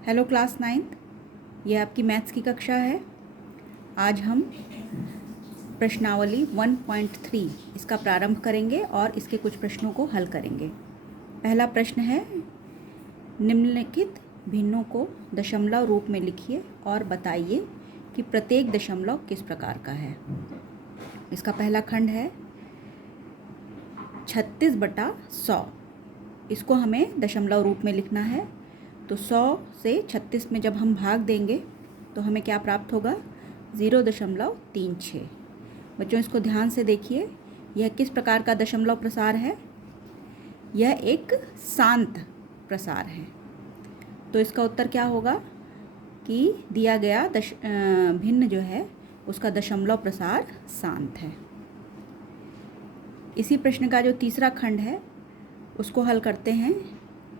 Hello class 9th, ये आपकी maths की कक्षा है। आज हम प्रश्नावली 1.3 इसका प्रारंभ करेंगे और इसके कुछ प्रश्नों को हल करेंगे। पहला प्रश्न है, निम्नलिखित भिन्नों को दशमलव रूप में लिखिए और बताइए कि प्रत्येक दशमलव किस प्रकार का है। इसका पहला खंड है 36/100। इसको हमें दशमलव रूप में लिखना है। तो 100 से 36 में जब हम भाग देंगे तो हमें क्या प्राप्त होगा? 0.36। बच्चों, इसको ध्यान से देखिए, यह किस प्रकार का दशमलव प्रसार है? यह एक शांत प्रसार है। तो इसका उत्तर क्या होगा कि दिया गया भिन्न जो है उसका दशमलव प्रसार शांत है। इसी प्रश्न का जो तीसरा खंड है उसको हल करते हैं।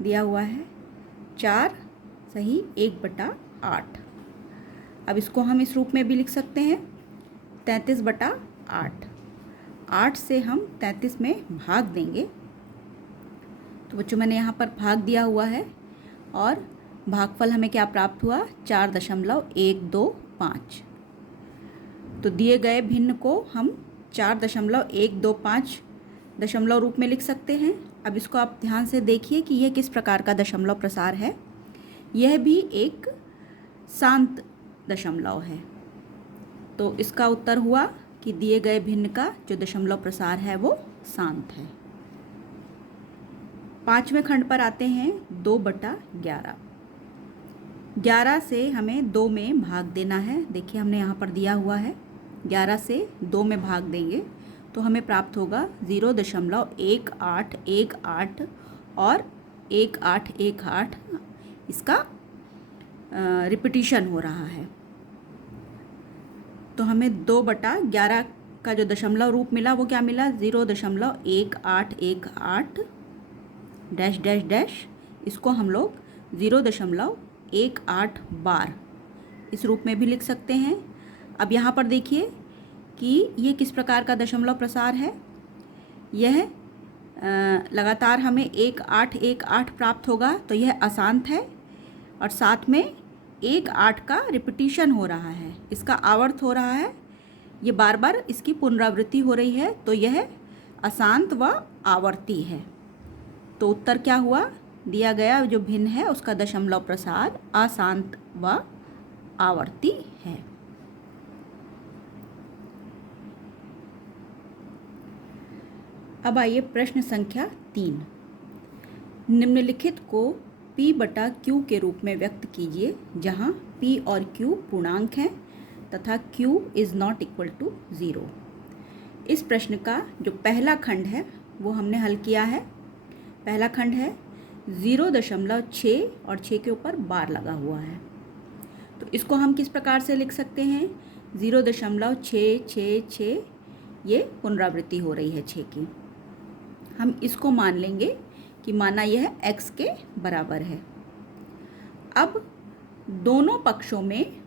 दिया हुआ है 4 सही 1/8। अब इसको हम इस रूप में भी लिख सकते हैं 33/8। 8 से हम 33 में भाग देंगे। तो बच्चों, मैंने यहाँ पर भाग दिया हुआ है और भागफल हमें क्या प्राप्त हुआ? 4.125। तो दिए गए भिन्न को हम 4.125 दशमलव रूप में लिख सकते हैं। अब इसको आप ध्यान से देखिए कि यह किस प्रकार का दशमलव प्रसार है। यह भी एक शांत दशमलव है। तो इसका उत्तर हुआ कि दिए गए भिन्न का जो दशमलव प्रसार है वो शांत है। पांचवें खंड पर आते हैं 2/11। 11 से हमें 2 में भाग देना है। देखिए, हमने यहाँ पर दिया हुआ है 11 से 2 में भाग देंगे तो हमें प्राप्त होगा 0.1818 और 1818 इसका रिपीटिशन हो रहा है। तो हमें 2/11 का जो दशमलव रूप मिला वो क्या मिला? 0.1818 डैश डैश डैश। इसको हम लोग 0.18 बार इस रूप में भी लिख सकते हैं। अब यहाँ पर देखिए कि ये किस प्रकार का दशमलव प्रसार है। यह लगातार हमें 1818 प्राप्त होगा, तो यह अशांत है और साथ में 18 का रिपीटिशन हो रहा है, इसका आवर्त हो रहा है, ये बार बार इसकी पुनरावृत्ति हो रही है, तो यह अशांत व आवर्ती है। तो उत्तर क्या हुआ? दिया गया जो भिन्न है उसका दशमलव प्रसार अशांत व आवर्ती है। अब आइए प्रश्न संख्या 3। निम्नलिखित को P/Q के रूप में व्यक्त कीजिए जहां P और Q पूर्णांक हैं तथा Q is not equal to 0। इस प्रश्न का जो पहला खंड है वो हमने हल किया है। पहला खंड है 0.6 और 6 के ऊपर बार लगा हुआ है। तो इसको हम किस प्रकार से लिख सकते हैं? 0.666, ये पुनरावृत्ति हो रही है 6 की। हम इसको मान लेंगे कि माना यह x के बराबर है। अब दोनों पक्षों में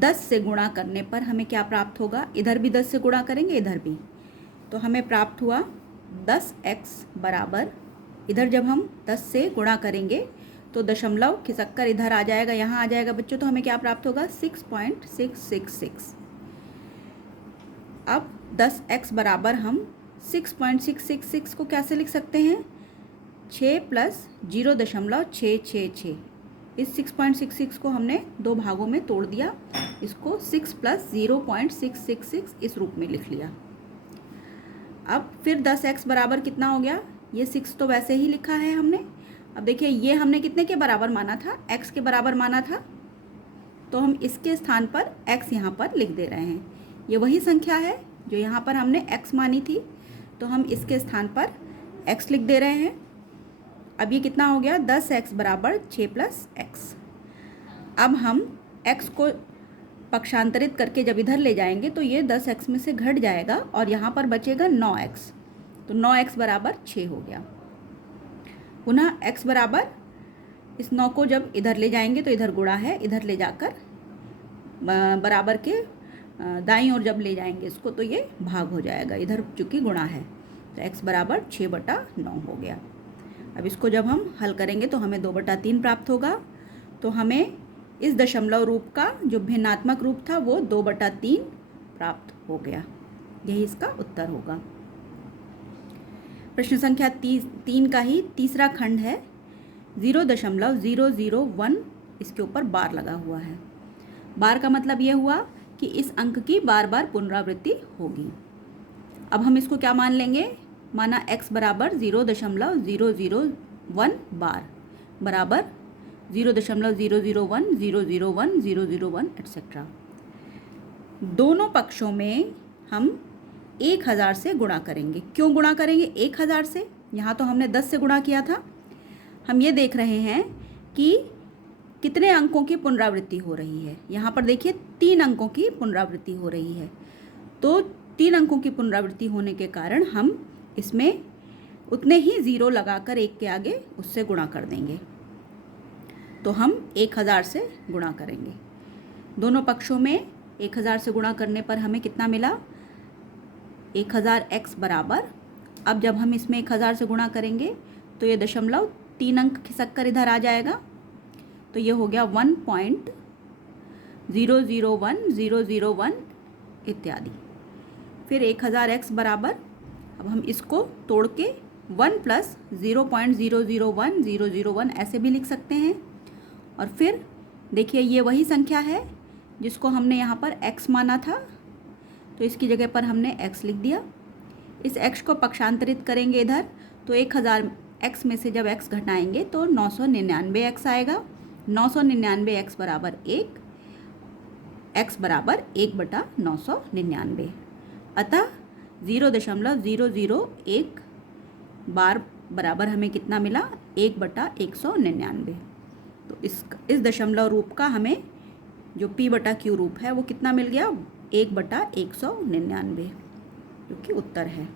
10 से गुणा करने पर हमें क्या प्राप्त होगा? इधर भी 10 से गुणा करेंगे, इधर भी, तो हमें प्राप्त हुआ 10x बराबर, इधर जब हम 10 से गुणा करेंगे तो दशमलव खिसक कर इधर आ जाएगा, यहाँ आ जाएगा बच्चों, तो हमें क्या प्राप्त होगा? 6.666। अब 10x बराबर हम 6.666 को कैसे लिख सकते हैं? 6 प्लस 0.666। इस 6.666 को हमने दो भागों में तोड़ दिया, इसको 6 प्लस 0.666 इस रूप में लिख लिया। अब फिर 10x बराबर कितना हो गया? ये 6 तो वैसे ही लिखा है हमने। अब देखिए, ये हमने कितने के बराबर माना था? x के बराबर माना था, तो हम इसके स्थान पर x यहाँ पर लिख दे रहे हैं। ये वही संख्या है जो यहाँ पर हमने x मानी थी, तो हम इसके स्थान पर x लिख दे रहे हैं। अब ये कितना हो गया? 10x बराबर 6 प्लस x। अब हम x को पक्षांतरित करके जब इधर ले जाएंगे तो ये 10x में से घट जाएगा और यहाँ पर बचेगा 9x। तो 9x बराबर 6 हो गया। पुनः x बराबर, इस 9 को जब इधर ले जाएंगे तो इधर गुणा है, इधर ले जाकर बराबर के दाईं ओर जब ले जाएंगे इसको तो ये भाग हो जाएगा, इधर चूँकि गुणा है, तो x बराबर 6/9 हो गया। अब इसको जब हम हल करेंगे तो हमें 2/3 प्राप्त होगा। तो हमें इस दशमलव रूप का जो भिन्नात्मक रूप था वो 2/3 प्राप्त हो गया। यही इसका उत्तर होगा। प्रश्न संख्या 3 का ही तीसरा खंड है। 0.001 इसके ऊपर बार लगा हुआ है। बार का मतलब ये हुआ कि इस अंक की बार बार पुनरावृत्ति होगी। अब हम इसको क्या मान लेंगे, माना x बराबर 0.001 बार बराबर 0.001 001 001 एट्सेट्रा। दोनों पक्षों में हम 1000 से गुणा करेंगे। क्यों गुणा करेंगे 1000 से? यहाँ तो हमने 10 से गुणा किया था। हम ये देख रहे हैं कि कितने अंकों की पुनरावृत्ति हो रही है। यहाँ पर देखिए 3 अंकों की पुनरावृत्ति हो रही है। तो 3 अंकों की पुनरावृत्ति होने के कारण हम इसमें उतने ही ज़ीरो लगाकर 1 के आगे उससे गुणा कर देंगे। तो हम 1000 से गुणा करेंगे। दोनों पक्षों में 1000 से गुणा करने पर हमें कितना मिला, 1000x बराबर, अब जब हम इसमें 1000 से गुणा करेंगे तो ये दशमलव 3 अंक खिसक कर इधर आ जाएगा। तो ये हो गया 1.001001 इत्यादि। फिर 1000x बराबर, अब हम इसको तोड़ के 1 + 0.001001 ऐसे भी लिख सकते हैं। और फिर देखिए ये वही संख्या है जिसको हमने यहाँ पर x माना था, तो इसकी जगह पर हमने x लिख दिया। इस x को पक्षांतरित करेंगे इधर, तो 1000x में से जब x घटाएंगे तो 999x आएगा। 999x बराबर 1, x बराबर 1/999। अतः 0.001 बार बराबर हमें कितना मिला, 1/199। तो इस दशमलव रूप का हमें जो p/q रूप है वो कितना मिल गया, 1/199, जो कि उत्तर है।